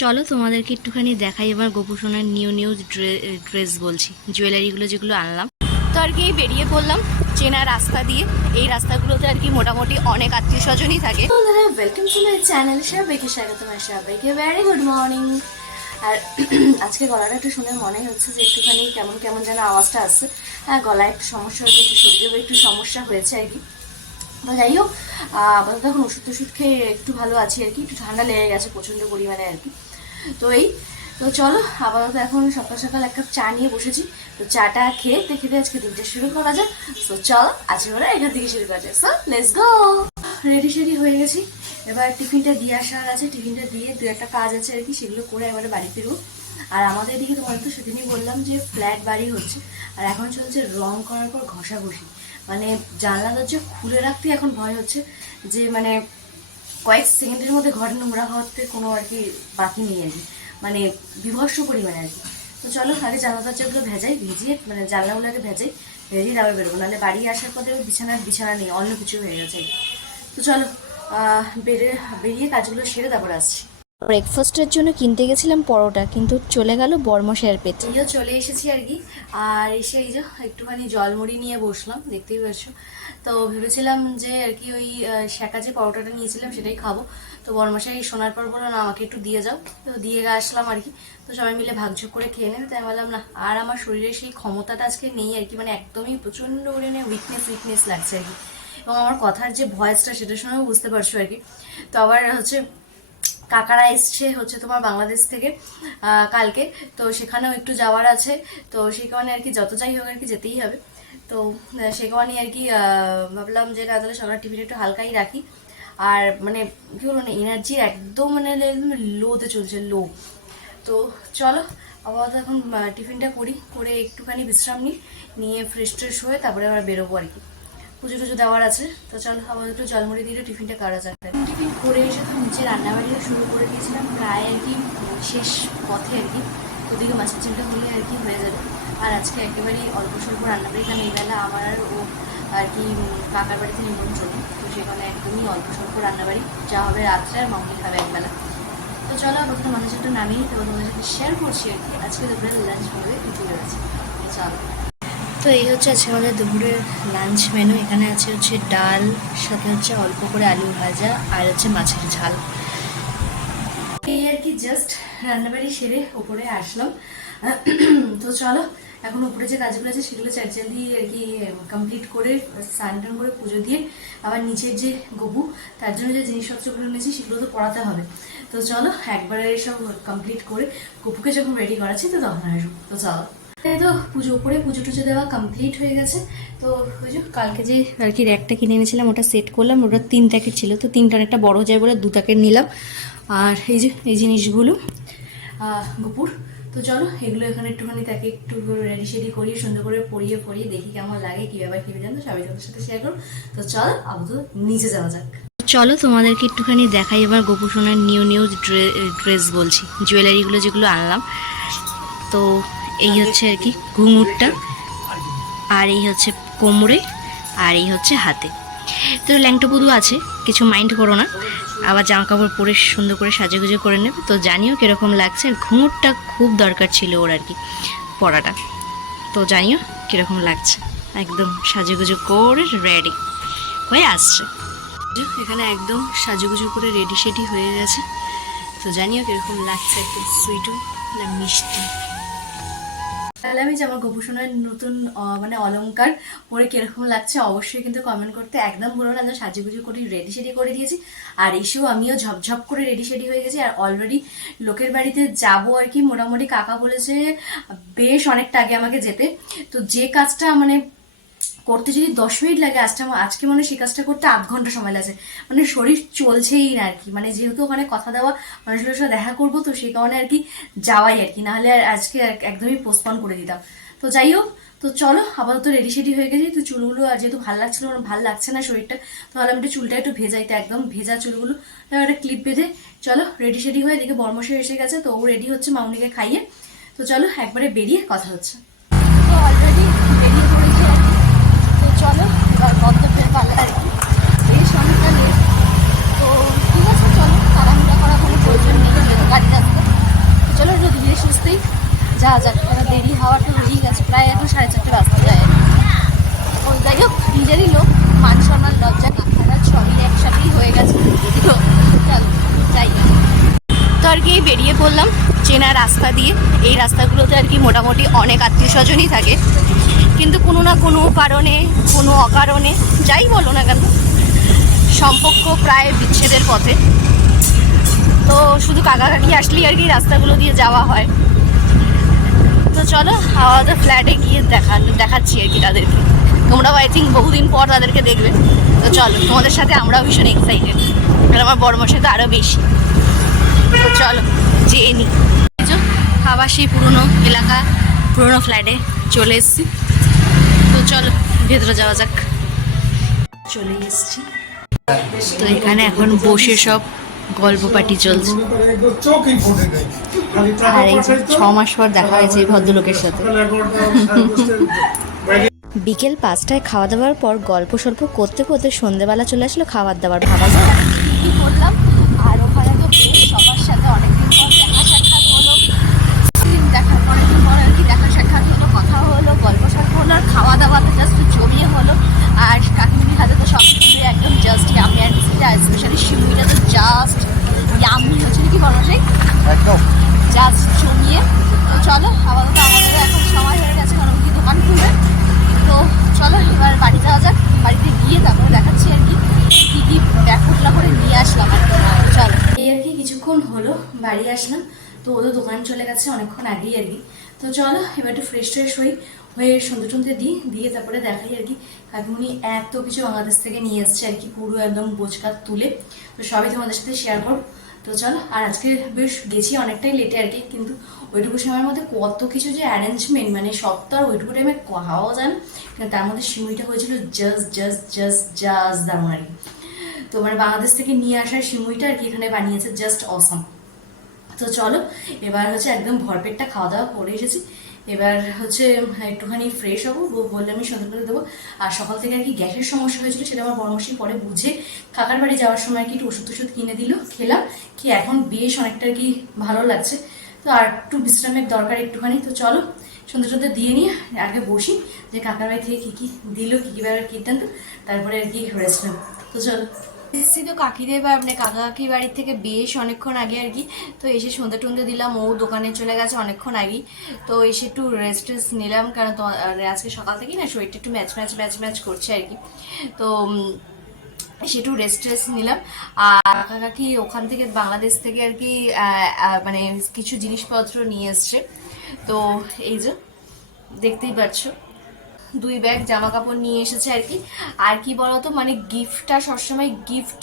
চলো তোমাদেরকে একটুখানি দেখাই এবার গোপুসোনার নিউ নিউ ড্রেস বলছি জুয়েলারিগুলো যেগুলো আনলাম। তো আর কি বেরিয়ে পড়লাম চেনা রাস্তা দিয়ে। এই রাস্তাগুলোতে আর কি মোটামুটি অনেক আত্মীয় স্বজনই থাকে। বন্ধুরা ওয়েলকাম টু মাই চ্যানেল সবাইকে স্বাগত আমার সবাইকে ভেরি গুড মর্নিং আর আজকে গলাটা একটু শুনে মনে হচ্ছে যে একটুখানি কেমন কেমন যেন আওয়াজটা আসছে। হ্যাঁ গলায় একটু সমস্যা হয়েছে একটু শরীরেও একটু সমস্যা হয়েছে আর কি। তো যাই হোক আপাতত এখন ওষুধ টষুধ খেয়ে একটু ভালো আছি আর কি, একটু ঠান্ডা লেগে গেছে প্রচণ্ড পরিমাণে আর কি। তো এই, তো চলো, আপাতত এখন সকাল সকাল এক কাপ চা নিয়ে বসেছি। তো চাটা খেয়ে দেখে দিয়ে আজকে দিনটা শুরু করা যাক। তো চলো, আজকে ওরা এখান থেকে শুরু করা যাক। So let's go ready steady হয়ে গেছি। এবার টিফিনটা দিয়ে আসার আছে। টিফিনটা দিয়ে দু একটা কাজ আছে আর কি, সেগুলো করে এবারে বাড়ি ফিরবো আর আমাদের এদিকে তোমাদের তো সেদিনই বললাম যে ফ্ল্যাট বাড়ি হচ্ছে। আর এখন চলছে রং করার পর ঘষাঘষি। মানে জানলা দরজা খুলে রাখতে এখন ভয় হচ্ছে যে মানে কয়েক সেকেন্ডের মধ্যে ঘর নোংরা হওয়াতে কোনো আর কি বাকি নেই আর কি। মানে বিভৎস পরিমাণে আর কি। তো চলো, আগে জানলা দরজাগুলো ভেজাই, ভিজিয়ে মানে জানলাগুলোকে ভেজাই ভেজিয়ে তারপর বেরোবো। নাহলে বাড়ি আসার পর বিছানার বিছানা নেই, অন্য কিছু হয়ে গেছে। তো চলো বেরিয়ে বেরিয়ে কাজগুলো সেরে তারপর আসছি। ব্রেকফাস্টের জন্য কিনতে গেছিলাম পরোটা, কিন্তু চলে গেল বর্মশের পেটে এইও চলে এসেছি আর কি। আর এসে এই যে একটুখানি জলমুড়ি নিয়ে বসলাম, দেখতেই পাচ্ছ। তো ভেবেছিলাম যে আর কি ওই শ্যাকা যে পরোটাটা নিয়েছিলাম সেটাই খাব। তো বরমাসাই শোনার পর বলল, না, আমাকে একটু দিয়ে যাও। তো দিয়ে আসলাম আর কি। তো সবাই মিলে ভাগযোগ করে খেয়ে নেবে তাই বললাম না, আর আমার শরীরে সেই ক্ষমতাটা আজকে নেই আর কি। মানে একদমই প্রচণ্ড পরিমাণে উইকনেস উইকনেস লাগছে আর কি। এবং আমার কথার যে ভয়েসটা, সেটা শুনেও বুঝতে পারছ আর কি। তো আবার হচ্ছে কাকারা এসছে হচ্ছে তোমার বাংলাদেশ থেকে কালকে। তো সেখানেও একটু যাওয়ার আছে। তো সেই কারণে আর কি যত যাই হোক আর কি যেতেই হবে। তো সে কারণে আর কি ভাবলাম যে না, তাহলে সকাল টিফিনটা একটু হালকাই রাখি। আর মানে কি বলব না এনার্জি একদম মানে লোতে চলছে লো তো চলো, আপাতত এখন টিফিনটা করি, করে একটুখানি বিশ্রাম নিই, নিয়ে ফ্রেশ ট্রেশ হয়ে তারপরে আবার বেরোবো আর কি। পুজো টুজো দেওয়ার আছে। তো চলো, আবার একটু জলমুড়ি দিয়ে টিফিনটা করা যাবে টিফিন করে এসে তো নিচে রান্নাবাড়িও শুরু করে দিয়েছিলাম। প্রায় আর কি শেষ পথে আর কি। ওদিকে মাছের ঝোলটা হলে আর কি হয়ে যাবে। আর আজকে একেবারেই অল্প স্বল্প রান্নাবাড়ি, কারণ এই বেলা আমার আর ও আর কি কাকার বাড়িতে নিমন্ত্রণ তো সেখানে একদমই অল্প স্বল্প রান্নাবাড়ি। যা হবে রাত্রে আর মামনি খাবে একবেলা। তো চলো আপাতত মাছের ঝোলটা নামিয়ে তোমাদের সাথে শেয়ার করছি আর কি। আজকে দুপুরে লাঞ্চ হবে চলে গেছে চলো। তো এই হচ্ছে আজকে আমাদের দুপুরের লাঞ্চ মেনু এখানে আছে হচ্ছে ডাল, সাথে হচ্ছে অল্প করে আলু ভাজা আর হচ্ছে মাছের ঝাল। এই আর কি জাস্ট রান্নাবাড়ি সেরে উপরে আসলাম। তো চলো, এখন উপরে যে কাজগুলো আছে সেগুলো চারচালি আর কি কমপ্লিট করে স্নান টান করে পুজো দিয়ে আবার নিচের যে গবু, তার জন্য যে জিনিসপত্রগুলো নিয়েছি সেগুলো তো পড়াতে হবে। তো চলো, একবারে সব কমপ্লিট করে গপুকে যখন রেডি করাচ্ছি তো তখন আসব। তো চলো। এই তো পুজো করে পুজো টুজো দেওয়া কমপ্লিট হয়ে গেছে। তো ওই যে কালকে যে আর কি র্যাকটা কিনে এনেছিলাম, ওটা সেট করলাম, ওটা তিন প্যাকেট ছিল। তো তিনটা অনেকটা বড় যায় বলে দু প্যাকেট নিলাম। আর এই যে, এই জিনিসগুলো গুপুর। তো চলো, এগুলো এখানে একটুখানি তাকে একটু রেডি শেডি করিয়ে, সুন্দর করে পরিয়ে পরিয়ে দেখি কেমন লাগে, কি ব্যাপার, কি জানো সবাই তোমাদের সাথে শেয়ার করো। তো চলো, আপাতত নিচে যাওয়া যাক। চলো, তোমাদেরকে একটুখানি দেখাই এবার গোপুসোনার নিউ নিউ ড্রেস বলছি। জুয়েলারিগুলো যেগুলো আনলাম। তো এই হচ্ছে আর কি ঘুঙুরটা, আর এই হচ্ছে কোমরে, আর এই হচ্ছে হাতে। তো ল্যাংটো পুদু আছে, কিছু মাইন্ড করো না। আবার জামা কাপড় পরে সুন্দর করে সাজুগুজু করে নেবে। তো জানিও কীরকম লাগছে। আর ঘুঙুরটা খুব দরকার ছিল ওর আর কি পরাটা। তো জানিও কীরকম লাগছে। একদম সাজুগুজু করে রেডি হয়ে আসছে। এখানে একদম সাজুগুজু করে রেডি সেডি হয়ে গেছে। তো জানিও কীরকম লাগছে একটু সুইটও না মিষ্টি? তাহলে আমি যে আমার গোপুসোনার নতুন মানে অলঙ্কার পরে কীরকম লাগছে অবশ্যই কিন্তু কমেন্ট করতে একদম ভুলো না। যে সাজুগুজু করে রেডি শেডি করে দিয়েছি। আর এসেও আমিও ঝপঝপ করে রেডি শেডি হয়ে গেছি। আর অলরেডি লোকের বাড়িতে যাব আর কি, মোটামুটি কাকা বলেছে, বেশ অনেকটা আগে আমাকে যেতে। তো যে কাজটা মানে করতে যদি দশ মিনিট লাগে আজটা আজকে মানে সেই কাজটা করতে আধ ঘণ্টা সময় লাগে মানে শরীর চলছেই না আর কি। মানে যেহেতু ওখানে কথা দেওয়া, মানুষগুলোর সাথে দেখা করব, তো সেই কারণে আর কি যাওয়াই আর কি। নাহলে আর আজকে এক- একদমই পোস্টপন করে দিতাম। তো যাই হোক, তো চলো, আপাতত রেডি সেডি হয়ে গেছি। তো চুলগুলো আর যেহেতু ভালো লাগছিল না ভালো লাগছে না শরীরটা তাহলে আমি একটু চুলটা একটু ভেজাই তো একদম ভেজা চুলগুলো। একটা ক্লিপ বেঁধে চলো রেডি সেডি হয়ে এদিকে বর্মশে এসে গেছে, তো ও রেডি হচ্ছে মামুনিকে খাইয়ে। তো চলো, একবারে বেরিয়ে কথা হচ্ছে তো অলরেডি বেরিয়ে পড়েছি আর কি। তো চলো এবার গন্তব্যের পালা আর কি বেশ অনেকটা লেট তো ঠিক আছে চলো তাড়াহুড়া করা কোনো প্রয়োজন নেই যেহেতু গাড়ি রাস্তা যা যাক এবার দেরি হওয়াটা হয়েই গেছে। প্রায় এখন সাড়ে চারটে বাজতে যায়। ও যাই হোক, নিজেরই লোক, মান সম্মান, লজ্জা কাঁথারা সবই একসাথেই হয়ে গেছে। তো চল, যাই। তো আর কি বেরিয়ে পড়লাম চেনা রাস্তা দিয়ে। এই রাস্তাগুলোতে আর কি মোটামুটি অনেক আত্মীয় স্বজনই থাকে। কিন্তু কোনো না কোনো কারণে, কোনো অকারণে, যাই বলো না কেন, সম্পর্ক প্রায় বিচ্ছেদের পথে। তো শুধু কাকা কাকি আসলেই আর কি রাস্তাগুলো দিয়ে যাওয়া হয়। তো চলো, আমাদের ফ্ল্যাটে গিয়ে দেখা দেখাচ্ছি আর কি তাদেরকে। তোমরাও আই থিঙ্ক বহুদিন পর তাদেরকে দেখবে। তো চলো, তোমাদের সাথে আমরাও ভীষণ এক্সাইটেড আর আমার বড় মশাই তো আরও বেশি। তো চলো, যেয়ে নি। আবার সেই পুরনো এলাকা, পুরনো ফ্ল্যাটে চলে এসেছি। তো চলো, ভেতরে যাওয়া যাক। চলে এসেছি। তো এখানে এখন বসে সব গল্প পার্টি চলছে। আর এই যে ছ মাস পর দেখা হয়েছে এই ভদ্রলোকের সাথে। বিকেল পাঁচটায় খাওয়া দাওয়ার পর গল্প সল্প করতে করতে সন্ধেবেলা চলে আসলো খাবার দাবার ভাবা যায় কি করলাম? আর ওখানে তো সবার সাথে অনেকদিন পর দেখা সাক্ষাৎ হলো দিন দেখার পরে দিন পর আর কি দেখা সাক্ষাৎ হলো কথা হলো গল্প সল্প হলো আর খাওয়া দাওয়াতে জাস্ট জমিয়ে হলো আর কাকিমির হাতে তো সব কিছু একদম জাস্ট ইয়ামি আর সেটা স্পেশালি শিমুইটা তো জাস্ট ইয়ামি হচ্ছে কি বলো সেই জাস্ট জমিয়ে তো চলো আপাতত আমাদের এখন সময় হয়ে গেছে কারণ কি দোকান খুলবে তো চলো এবার বাড়ি যাওয়া যাক বাড়িতে গিয়ে তারপরে দেখাচ্ছি আর কি কী কী ব্যাকুটলা করে নিয়ে আসলাম আর কি। চলো এই আর কি কিছুক্ষণ হলো বাড়ি আসলাম। তো ওদের দোকান চলে গেছে অনেকক্ষণ আগেই আর কি। তো চলো, এবার একটু ফ্রেশ ট্রেশ হই, হয়ে সন্ধে টন্ধে দিই, দিয়ে তারপরে দেখাই আর কি। কাকিমুনি এত কিছু বাংলাদেশ থেকে নিয়ে এসছে আর কি, পুরো একদম বোঝকাত তুলে। তো সবই তোমাদের সাথে শেয়ার করব। তো চলো, আর আজকে বেশ গেছি অনেকটাই লেটে আর কি, কিন্তু ওইটুকু সময়ের মধ্যে কত কিছু যে অ্যারেঞ্জমেন্ট মানে সব তো আর ওইটুকু টাইমে খাওয়াও যান তার মধ্যে সিমুইটা হয়েছিল জাস্ট জাস্ট জাস্ট জাস্ট দারুণ আর কি। তো মানে বাংলাদেশ থেকে নিয়ে আসা সিমুইটা আর কি এখানে বানিয়েছে জাস্ট অসম তো চলো, এবার হচ্ছে একদম ভরপেটটা খাওয়া দাওয়া করে এসেছি। এবার হচ্ছে একটুখানি ফ্রেশ হব বললে আমি সন্ধ্যে করে দেবো। আর সকাল থেকে আর কি গ্যাসের সমস্যা হয়েছিল, সেটা আমার বড়মাসি পরে বুঝে কাকার বাড়ি যাওয়ার সময় কি একটু ওষুধ টষুধ কিনে দিল, খেলাম। কি এখন বেশ অনেকটা আর কি ভালো লাগছে। তো আর একটু বিশ্রামের দরকার একটুখানি, তো চলো, সন্ধ্যে সন্ধ্যে দিয়ে নিয়ে আগে বসি, যে কাকার বাড়ি থেকে কী কী দিল, কী কী ব্যাপার কীর্তান্ত তারপরে আর কি রেস্ট নেব। তো চলো। এসেছি তো কাকিদের বা মানে কাকা কাকির বাড়ির থেকে বেশ অনেকক্ষণ আগে আর কি। তো এসে সন্ধ্যে টন্ধে দিলাম, ও দোকানে চলে গেছে অনেকক্ষণ আগেই। তো এসে একটু রেস্ট টেস্ট নিলাম, কারণ তো আজকে সকাল থেকেই না শরীরটা একটু ম্যাচ ম্যাচ ম্যাচ ম্যাচ করছে আর কি। তো একটু রেস্ট টেস্ট নিলাম। আর কাকা ওখান থেকে বাংলাদেশ থেকে আর কি মানে কিছু জিনিসপত্র নিয়ে এসছে। তো এই যে, দেখতেই পাচ্ছ। দুই ব্যাগ জামা কাপড় নিয়ে এসেছে আর কি। আর কি বলতো? মানে গিফটটা সবসময় গিফট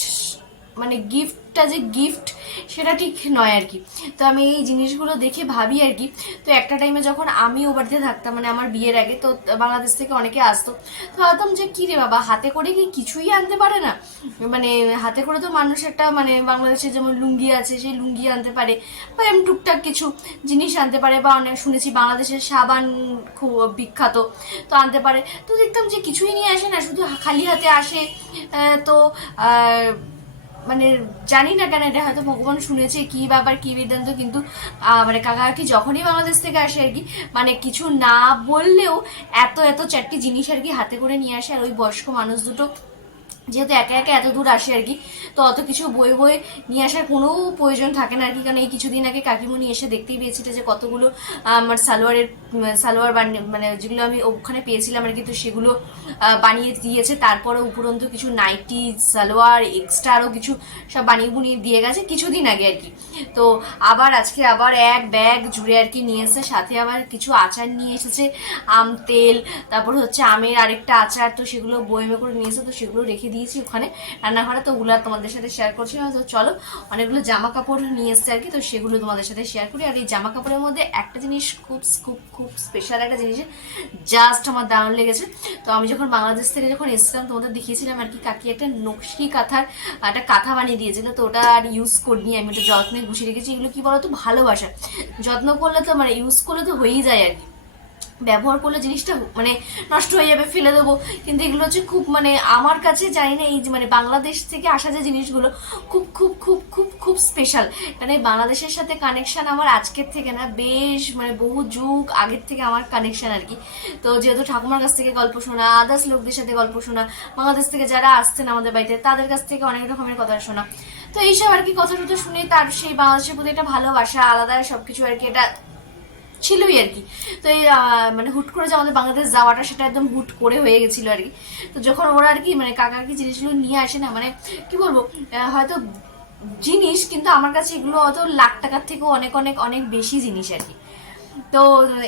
মানে গিফটটা যে গিফট সেটা ঠিক নয় আর কি। তো আমি এই জিনিসগুলো দেখে ভাবি আর কি। তো একটা টাইমে যখন আমি ও বাড়িতে থাকতাম মানে আমার বিয়ের আগে, তো বাংলাদেশ থেকে অনেকে আসতো। তো ভাবতাম যে, কী রে বাবা, হাতে করে কি কিছুই আনতে পারে না? মানে হাতে করে তো মানুষ একটা মানে বাংলাদেশে যেমন লুঙ্গি আছে, সেই লুঙ্গি আনতে পারে বা এমন টুকটাক কিছু জিনিস আনতে পারে বা অনেক শুনেছি বাংলাদেশের সাবান খুব বিখ্যাত, তো আনতে পারে। তো দেখতাম যে কিছুই নিয়ে আসে না, শুধু খালি হাতে আসে। তো মানে জানি না কেন এটা হয়তো ভগবান শুনেছে, কি বাবার কি বিদ্যান্ত কিন্তু মানে কাকা কি যখনই বাংলাদেশ থেকে আসে আর কি মানে কিছু না বললেও এত এত চারটি জিনিস আর কি হাতে করে নিয়ে আসে, আর ওই বয়স্ক মানুষ দুটো যেহেতু একা একা এত দূর আসে আর কি, তো অত কিছু বই বই নিয়ে আসার কোনো প্রয়োজন থাকে না আর কি। কারণ এই কিছুদিন আগে কাকিমুনি এসে দেখতেই পেয়েছিল যে কতগুলো আমার সালোয়ারের সালোয়ার বানিয়ে মানে যেগুলো আমি ওখানে পেয়েছিলাম আর কি, তো সেগুলো বানিয়ে দিয়েছে। তারপরে উপরন্তু কিছু নাইটি, সালোয়ার এক্সট্রা আরও কিছু সব বানিয়ে বুনিয়ে দিয়ে গেছে কিছুদিন আগে আর কি। তো আবার আজকে আবার এক ব্যাগ জুড়ে আর কি নিয়ে এসেছে। সাথে আবার কিছু আচার নিয়ে এসেছে, আম, তেল, তারপর হচ্ছে আমের আরেকটা আচার, তো সেগুলো বয়মে করে নিয়ে এসে তো সেগুলো রেখে দিয়েছি ওখানে। রান্নাঘরে তো ওগুলো তোমাদের সাথে শেয়ার করছি তো চলো, অনেকগুলো জামা কাপড় নিয়ে এসছে আর কি, তো সেগুলো তোমাদের সাথে শেয়ার করি। আর এই জামা কাপড়ের মধ্যে একটা জিনিস খুব খুব খুব স্পেশাল একটা জিনিস জাস্ট আমার দারুণ লেগেছে। তো আমি যখন বাংলাদেশ থেকে যখন এসেছিলাম, তোমাদের দেখিয়েছিলাম আর কি, কাকি একটা নকশি কাঁথার, একটা কাঁথা বানিয়ে দিয়েছিল, তো ওটা আর ইউজ করিনি আমি, ওটা যত্নে গুছিয়ে রেখেছি। এগুলো কি বলতো? ভালোবাসা। যত্ন করলে তো মানে ইউজ করলে তো হয়েই যায় আর কি। ব্যবহার করলে জিনিসটা মানে নষ্ট হয়ে যাবে, ফেলে দেবো। কিন্তু এগুলো হচ্ছে খুব মানে আমার কাছে জানি না, এই যে মানে বাংলাদেশ থেকে আসা যে জিনিসগুলো খুব খুব খুব খুব খুব স্পেশাল মানে বাংলাদেশের সাথে কানেকশান আমার আজকের থেকে না, বেশ মানে বহু যুগ আগের থেকে আমার কানেকশান আর কি। তো যেহেতু ঠাকুমার কাছ থেকে গল্প শোনা আদার্স লোকদের সাথে গল্প শোনা, বাংলাদেশ থেকে যারা আসছেন আমাদের বাড়িতে, তাদের কাছ থেকে অনেক রকমের কথা শোনা। তো এইসব আর কি কথা শুনে তার সেই বাংলাদেশের প্রতি একটা ভালোবাসা, আলাদা সবকিছু আর কি, এটা ছিলই আর কি। তো এই মানে হুট করে যে আমাদের বাংলাদেশ যাওয়াটা সেটা একদম হুট করে হয়ে গেছিল আর কি। তো যখন ওরা আর কি মানে কাকা কি জিনিসগুলো নিয়ে আসে না মানে কি বলব হয়তো জিনিস, কিন্তু আমার কাছে এগুলো অত লাখ টাকার থেকেও অনেক অনেক অনেক বেশি জিনিস আর কি। তো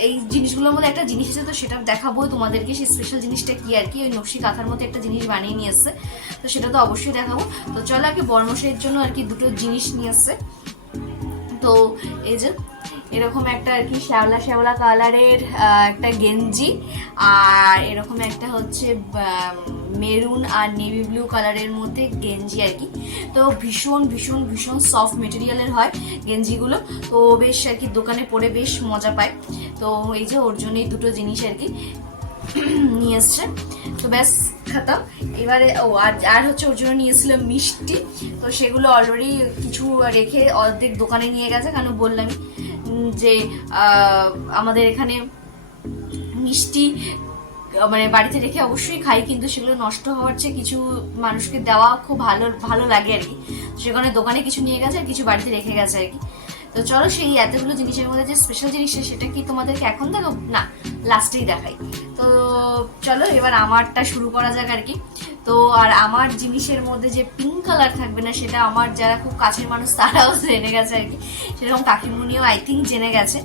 এই জিনিসগুলোর মধ্যে একটা জিনিস আছে, তো সেটা দেখাবো তোমাদেরকে, সেই স্পেশাল জিনিসটা কি আর কি, ওই নকশি কাঁথার মধ্যে একটা জিনিস বানিয়ে নিয়ে এসছে। তো সেটা তো অবশ্যই দেখাবো। তো চলো কি, বর্মশাইয়ের জন্য আর কি দুটো জিনিস নিয়ে এসছে। তো এই যে এরকম একটা আর কি শ্যাওলা শ্যাওলা কালারের একটা গেঞ্জি। আর এরকম একটা হচ্ছে মেরুন আর নেভি ব্লু কালারের মধ্যে গেঞ্জি আর কি। তো ভীষণ ভীষণ ভীষণ সফট মেটেরিয়ালের হয় গেঞ্জিগুলো। তো বেশ আর কি দোকানে পরে বেশ মজা পায়। তো এই যে ওর জন্যই দুটো জিনিস আর কি নিয়ে এসছে। তো ব্যাস, খাতাম। এবারে, ও, আর আর হচ্ছে ওর জন্য নিয়েছিল মিষ্টি। তো সেগুলো অলরেডি কিছু রেখে অর্ধেক দোকানে নিয়ে গেছে, কেন বললামই। যে আমাদের এখানে মিষ্টি মানে বাড়িতে রেখে অবশ্যই খাই, কিন্তু সেগুলো নষ্ট হওয়ার চেয়ে কিছু মানুষকে দেওয়া খুব ভালো ভালো লাগে আর কি। সেখানে দোকানে কিছু নিয়ে গেছে আর কিছু বাড়িতে রেখে গেছে আর কি। তো চলো সেই এতগুলো জিনিসের মধ্যে যে স্পেশাল জিনিসটা সেটা কি তোমাদেরকে এখন দেখো না লাস্টেই দেখাই। তো চলো এবার আমারটা শুরু করা যাক আর কি। তো আর আমার জিনিসের মধ্যে যে পিঙ্ক কালার থাকবে না, সেটা আমার যারা খুব কাছের মানুষ, তারাও জেনে গেছে আর কি। সেরকম কাকিমুনিও আই থিঙ্ক জেনে গেছে।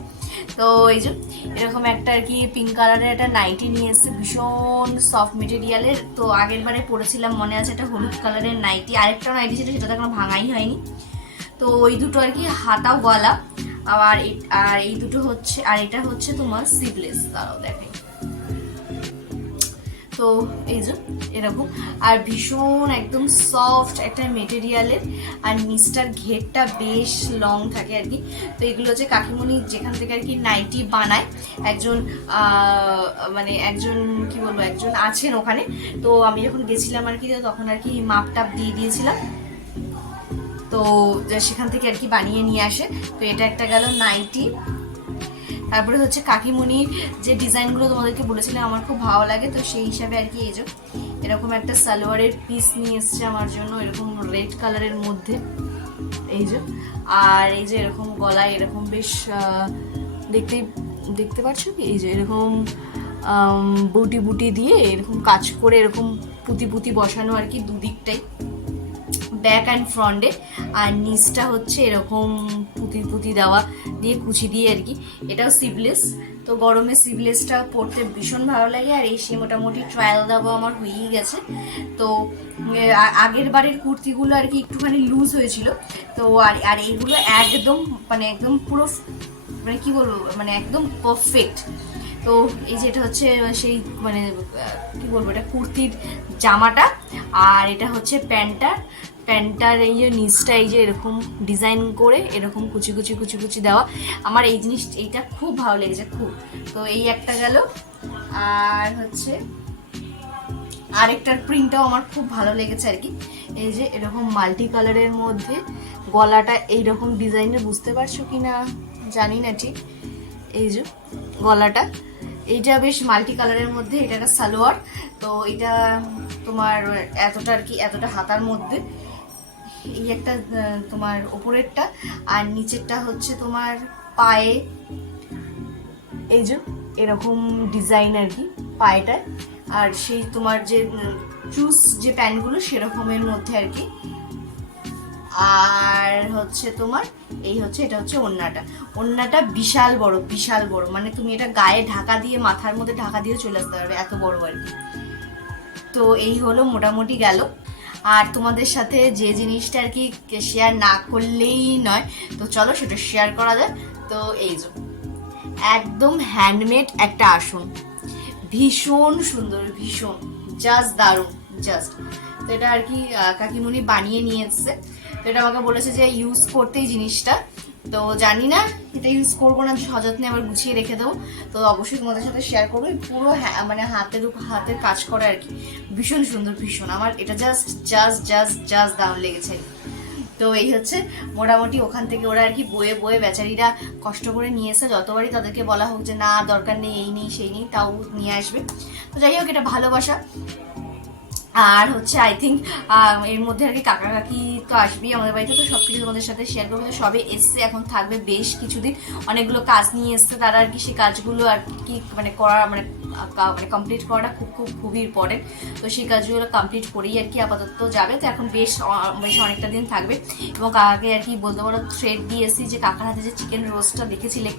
তো এই যে, এরকম একটা আর কি পিঙ্ক কালারের একটা নাইটি নিয়ে এসেছে, ভীষণ সফট মেটেরিয়ালের তো আগের বারে পরেছিলাম মনে আছে একটা হলুদ কালারের নাইটি আরেকটা নাইটি ছিল, সেটা তো এখনও ভাঙাই হয়নি। তো ওই দুটো আর কি হাতাও গলা, আবার আর এই দুটো হচ্ছে আর এটা হচ্ছে তোমার সিভলেস তারাও দেখাই। তো এই যে, এরকম। আর ভীষণ একদম সফট একটা মেটেরিয়ালের আর নিচটার ঘেরটা বেশ লং থাকে আর কি। তো এগুলো হচ্ছে কাকিমণি যেখান থেকে আর কি নাইটি বানায়, একজন মানে একজন, কি বলব, একজন আছেন ওখানে। তো আমি যখন গেছিলাম আর কি, তখন আর কি মাপ টাপ দিয়ে দিয়েছিলাম। তো সেখান থেকে আর কি বানিয়ে নিয়ে আসে। তো এটা একটা গেল নাইটি। তারপরে হচ্ছে কাকিমণির যে ডিজাইনগুলো তোমাদেরকে বলেছিলাম, আমার খুব ভালো লাগে। তো সেই হিসাবে আর কি যে এরকম একটা সালোয়ারের পিস নিয়ে এসছে আমার জন্য, এরকম রেড কালারের মধ্যে। এই যে, আর এই যে এরকম গলায় এরকম বেশ দেখতে দেখতে পাচ্ছ কি? এই যে এরকম বুটি বুটি দিয়ে এরকম কাজ করে এরকম পুঁতি পুঁতি বসানো আর কি দুদিকটাই। ব্যাক অ্যান্ড ফ্রন্টে আর নিচটা হচ্ছে এরকম পুঁতি পুঁতি দেওয়া দিয়ে কুচি দিয়ে আর কি। এটাও সিভলেস তো গরমে সিভলেসটা পরতে ভীষণ ভালো লাগে। আর এই সে মোটামুটি ট্রায়াল দেওয়া আমার হয়েই গেছে। তো আগের বারের কুর্তিগুলো আর কি একটুখানি লুজ হয়েছিল। তো আর আর এইগুলো একদম মানে একদম পুরো মানে কী বলব মানে একদম পারফেক্ট তো এই যে এটা হচ্ছে সেই মানে কি বলব, এটা কুর্তির জামাটা আর এটা হচ্ছে প্যান্টটা। প্যান্টটার এই যে নিচটা, এই যে এরকম ডিজাইন করে এরকম কুচি কুচি কুচি কুচি দেওয়া। আমার এই জিনিস, এইটা খুব ভালো লেগেছে, খুব। তো এই একটা গেল। আর হচ্ছে আরেকটার প্রিন্টটাও আমার খুব ভালো লেগেছে আর কি। এই যে এরকম মাল্টি কালারের মধ্যে গলাটা এইরকম ডিজাইনের বুঝতে পারছ কি না জানি না ঠিক। এই যে গলাটা। এইটা বেশ মাল্টি কালারের মধ্যে, এটা একটা সালোয়ার। তো এটা তোমার এতটা আর কি, এতটা হাতার মধ্যে। এই একটা তোমার ওপরেরটা। আর নিচেরটা হচ্ছে তোমার পায়ে। এই যে এরকম ডিজাইন আর কি, পায়েটায়। আর সেই তোমার যে চুজ যে প্যান্টগুলো, সেরকমের মধ্যে আর কি। আর হচ্ছে তোমার এই হচ্ছে, এটা হচ্ছে ওন্নাটা ওন্নাটা বিশাল বড় বিশাল বড়। মানে তুমি এটা গায়ে ঢাকা দিয়ে, মাথার মধ্যে ঢাকা দিয়ে চলে আসতে পারবে, এত বড় আর কি। তো এই হলো মোটামুটি গেল। আর তোমাদের সাথে যে জিনিসটা আর কি শেয়ার না করলেই নয়, তো চলো সেটা শেয়ার করা যায় তো এই যে, একদম হ্যান্ডমেড একটা আসন। ভীষণ সুন্দর, ভীষণ। জাস্ট দারুণ জাস্ট তো এটা আর কি কাকিমুনি বানিয়ে নিয়ে এসছে। তো এটা আমাকে বলেছে যে ইউজ করতেই জিনিসটা। তো জানি না, এটা ইউজ করব না সযত্নে আবার গুছিয়ে রেখে দেবো। তো অবশ্যই তোমাদের সাথে শেয়ার করব। পুরো মানে হাতের উপ- হাতের কাজ করে আর কি। ভীষণ সুন্দর, ভীষণ। আমার এটা জাস্ট জাস্ট জাস্ট জাস্ট দাম লেগেছে তো এই হচ্ছে, মোটামুটি ওখান থেকে ওরা আর কি বয়ে বয়ে বেচারিরা কষ্ট করে নিয়ে এসে যতবারই তাদেরকে বলা হোক যে, না, দরকার নেই, এই নেই, সেই নেই, তাও নিয়ে আসবে। তো যাই হোক, এটা ভালোবাসা। আর হচ্ছে আই থিঙ্ক এর মধ্যে আর কি কাকা কাকি তো আসবেই আমাদের বাড়িতে। তো সব কিছু তোমাদের সাথে শেয়ার করব। তো সবে এসছে, এখন থাকবে বেশ কিছুদিন। অনেকগুলো কাজ নিয়ে এসছে তারা আর কি। সেই কাজগুলো আর কি মানে করা মানে মানে কমপ্লিট করাটা খুব খুব, খুবই ইম্পর্টেন্ট তো সেই কাজগুলো কমপ্লিট করেই আর কি আপাতত যাবে। তো এখন বেশ বেশ অনেকটা দিন থাকবে। এবং কাকাকে আর কি বলতে পারো থ্রেড দিয়ে এসেছি যে কাকার হাতে যে চিকেন রোস্টটা দেখেছিলে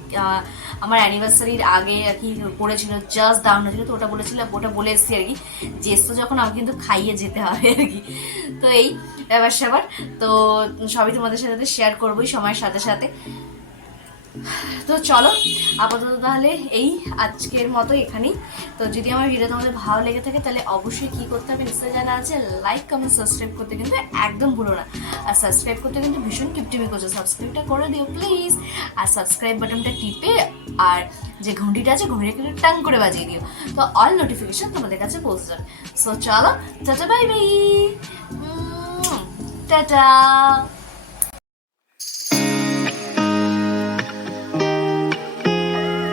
আমার অ্যানিভার্সারির আগে আর কি করেছিল জাস্ট দাম হয়েছিল, তো ওটা বলেছিল, ওটা বলে এসেছি আর কি। যে এসছো যখন, আমি কিন্তু খাইয়ে যেতে হবে আর কি। তো এই ব্যাপার স্যাপার তো সবই তোমাদের সাথে শেয়ার করবোই সময়ের সাথে সাথে। তো চলো, আপাতত তাহলে এই আজকের মতো এখানেই। তো যদি আমার ভিডিও তোমাদের ভালো লেগে থাকে, তাহলে অবশ্যই কি করতে হবে নিশ্চয়ই জানা আছে। লাইক কমেন্ট সাবস্ক্রাইব করতে কিন্তু একদম ভুলো না। আর সাবস্ক্রাইব করতে কিন্তু ভীষণ টিপটিপি করছ। সাবস্ক্রাইবটা করে দিও প্লিজ আর সাবস্ক্রাইব বাটনটা টিপে আর যে ঘন্টিটা আছে ঘন্টিটা কিন্তু টাং করে বাজিয়ে দিও। তো অল নোটিফিকেশন তোমাদের কাছে পৌঁছে যাবে। সো চলো, টাটা বাই বাই টাটা।